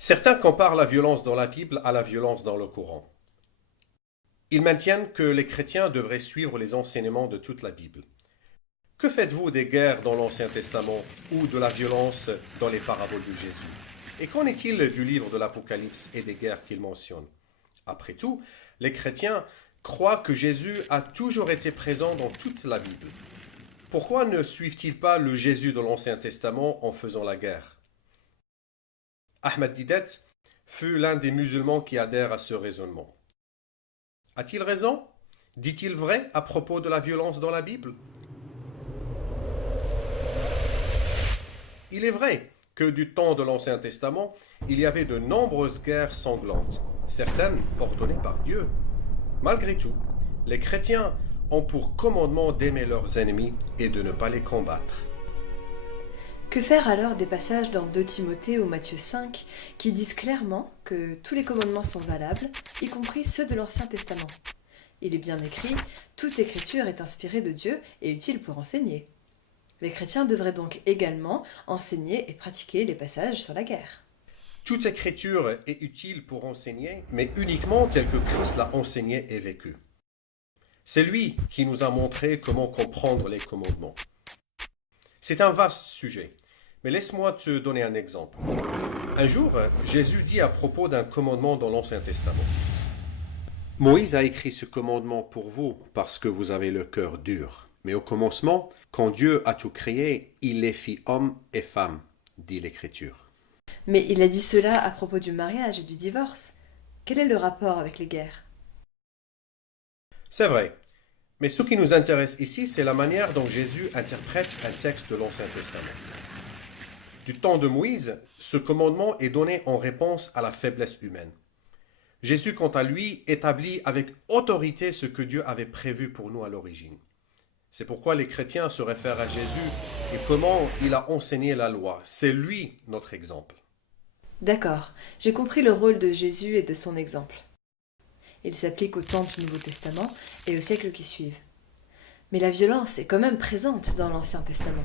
Certains comparent la violence dans la Bible à la violence dans le Coran. Ils maintiennent que les chrétiens devraient suivre les enseignements de toute la Bible. Que faites-vous des guerres dans l'Ancien Testament ou de la violence dans les paraboles de Jésus? Et qu'en est-il du livre de l'Apocalypse et des guerres qu'il mentionne? Après tout, les chrétiens croient que Jésus a toujours été présent dans toute la Bible. Pourquoi ne suivent-ils pas le Jésus de l'Ancien Testament en faisant la guerre? Ahmed Didet fut l'un des musulmans qui adhèrent à ce raisonnement. A-t-il raison? Dit-il vrai à propos de la violence dans la Bible? Il est vrai que du temps de l'Ancien Testament, il y avait de nombreuses guerres sanglantes, certaines ordonnées par Dieu. Malgré tout, les chrétiens ont pour commandement d'aimer leurs ennemis et de ne pas les combattre. Que faire alors des passages dans 2 Timothée ou Matthieu 5 qui disent clairement que tous les commandements sont valables, y compris ceux de l'Ancien Testament? Il est bien écrit, toute écriture est inspirée de Dieu et utile pour enseigner. Les chrétiens devraient donc également enseigner et pratiquer les passages sur la guerre. Toute écriture est utile pour enseigner, mais uniquement tel que Christ l'a enseigné et vécu. C'est lui qui nous a montré comment comprendre les commandements. C'est un vaste sujet, mais laisse-moi te donner un exemple. Un jour, Jésus dit à propos d'un commandement dans l'Ancien Testament. Moïse a écrit ce commandement pour vous parce que vous avez le cœur dur. Mais au commencement, quand Dieu a tout créé, il les fit hommes et femmes, dit l'Écriture. Mais il a dit cela à propos du mariage et du divorce. Quel est le rapport avec les guerres? C'est vrai. Mais ce qui nous intéresse ici, c'est la manière dont Jésus interprète un texte de l'Ancien Testament. Du temps de Moïse, ce commandement est donné en réponse à la faiblesse humaine. Jésus, quant à lui, établit avec autorité ce que Dieu avait prévu pour nous à l'origine. C'est pourquoi les chrétiens se réfèrent à Jésus et comment il a enseigné la loi. C'est lui notre exemple. D'accord, j'ai compris le rôle de Jésus et de son exemple. Il s'applique au temps du Nouveau Testament et aux siècles qui suivent. Mais la violence est quand même présente dans l'Ancien Testament.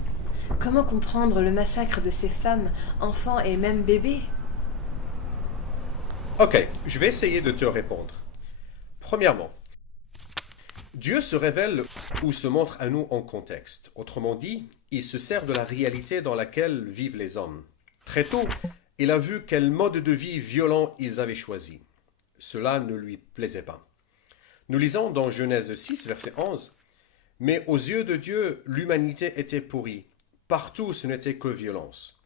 Comment comprendre le massacre de ces femmes, enfants et même bébés? Ok, je vais essayer de te répondre. Premièrement, Dieu se révèle ou se montre à nous en contexte. Autrement dit, il se sert de la réalité dans laquelle vivent les hommes. Très tôt, il a vu quel mode de vie violent ils avaient choisi. Cela ne lui plaisait pas. Nous lisons dans Genèse 6, verset 11, « Mais aux yeux de Dieu, l'humanité était pourrie. Partout, ce n'était que violence.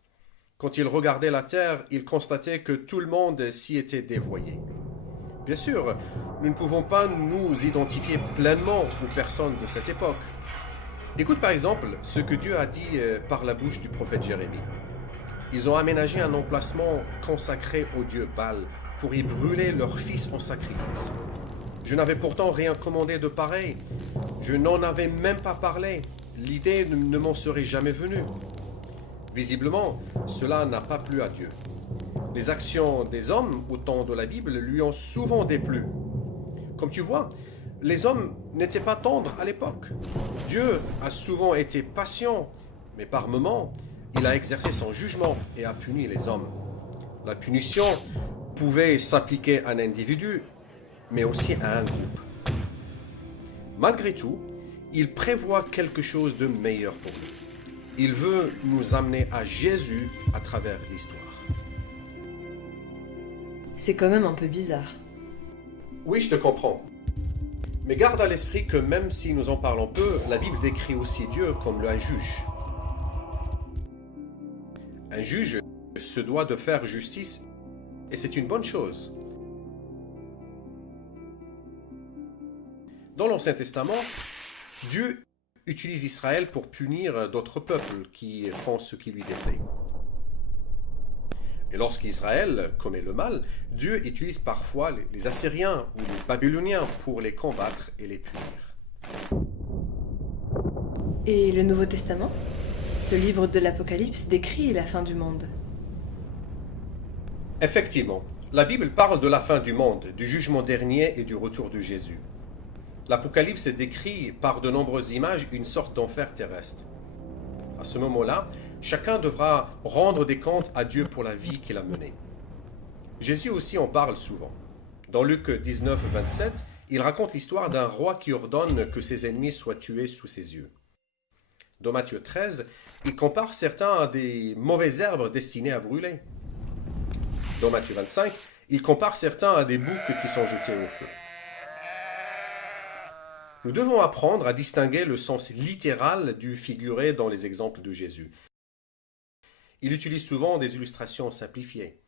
Quand il regardait la terre, il constatait que tout le monde s'y était dévoyé. » Bien sûr, nous ne pouvons pas nous identifier pleinement aux personnes de cette époque. Écoute par exemple ce que Dieu a dit par la bouche du prophète Jérémie. Ils ont aménagé un emplacement consacré au dieu Baal pour y brûler leurs fils en sacrifice. Je n'avais pourtant rien commandé de pareil. Je n'en avais même pas parlé. L'idée ne m'en serait jamais venue. Visiblement, cela n'a pas plu à Dieu. Les actions des hommes au temps de la Bible lui ont souvent déplu. Comme tu vois, les hommes n'étaient pas tendres à l'époque. Dieu a souvent été patient, mais par moments, il a exercé son jugement et a puni les hommes. La punition pouvait s'appliquer à un individu, mais aussi à un groupe. Malgré tout, il prévoit quelque chose de meilleur pour nous. Il veut nous amener à Jésus à travers l'histoire. C'est quand même un peu bizarre. Oui, je te comprends. Mais garde à l'esprit que même si nous en parlons peu, la Bible décrit aussi Dieu comme un juge. Un juge se doit de faire justice et c'est une bonne chose. Dans l'Ancien Testament, Dieu utilise Israël pour punir d'autres peuples qui font ce qui lui déplaît. Et lorsqu'Israël commet le mal, Dieu utilise parfois les Assyriens ou les Babyloniens pour les combattre et les punir. Et le Nouveau Testament? Le livre de l'Apocalypse décrit la fin du monde. Effectivement, la Bible parle de la fin du monde, du jugement dernier et du retour de Jésus. L'Apocalypse décrit par de nombreuses images une sorte d'enfer terrestre. À ce moment-là, chacun devra rendre des comptes à Dieu pour la vie qu'il a menée. Jésus aussi en parle souvent. Dans Luc 19, 27, il raconte l'histoire d'un roi qui ordonne que ses ennemis soient tués sous ses yeux. Dans Matthieu 13, il compare certains à des mauvaises herbes destinées à brûler. Dans Matthieu 25, il compare certains à des boucs qui sont jetés au feu. Nous devons apprendre à distinguer le sens littéral du figuré dans les exemples de Jésus. Il utilise souvent des illustrations simplifiées.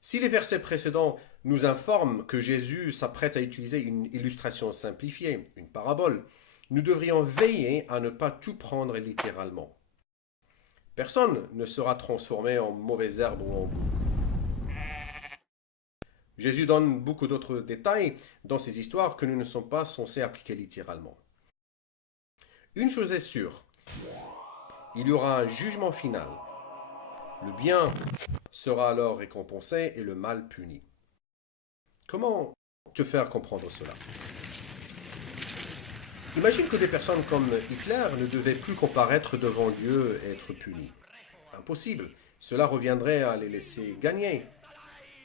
Si les versets précédents nous informent que Jésus s'apprête à utiliser une illustration simplifiée, une parabole, nous devrions veiller à ne pas tout prendre littéralement. Personne ne sera transformé en mauvaise herbe ou en bouc. Jésus donne beaucoup d'autres détails dans ces histoires que nous ne sommes pas censés appliquer littéralement. Une chose est sûre, il y aura un jugement final. Le bien sera alors récompensé et le mal puni. Comment te faire comprendre cela? Imagine que des personnes comme Hitler ne devaient plus comparaître devant Dieu et être punis. Impossible, cela reviendrait à les laisser gagner.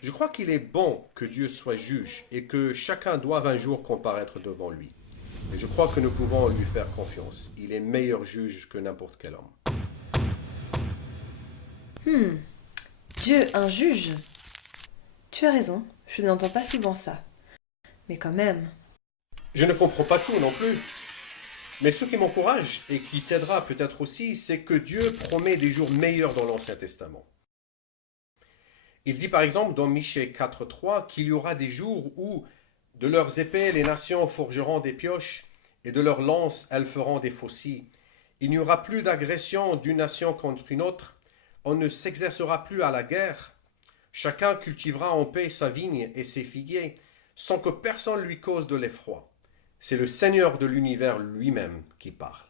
Je crois qu'il est bon que Dieu soit juge et que chacun doive un jour comparaître devant lui. Et je crois que nous pouvons lui faire confiance. Il est meilleur juge que n'importe quel homme. Dieu, un juge? Tu as raison, je n'entends pas souvent ça. Mais quand même. Je ne comprends pas tout non plus. Mais ce qui m'encourage et qui t'aidera peut-être aussi, c'est que Dieu promet des jours meilleurs dans l'Ancien Testament. Il dit par exemple dans Michée 4.3 qu'il y aura des jours où de leurs épées les nations forgeront des pioches et de leurs lances elles feront des faucilles. Il n'y aura plus d'agression d'une nation contre une autre. On ne s'exercera plus à la guerre. Chacun cultivera en paix sa vigne et ses figuiers sans que personne lui cause de l'effroi. C'est le Seigneur de l'univers lui-même qui parle.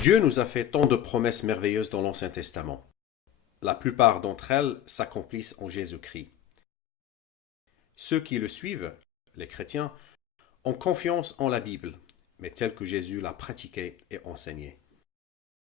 Dieu nous a fait tant de promesses merveilleuses dans l'Ancien Testament. La plupart d'entre elles s'accomplissent en Jésus-Christ. Ceux qui le suivent, les chrétiens, ont confiance en la Bible, mais telle que Jésus l'a pratiquée et enseignée.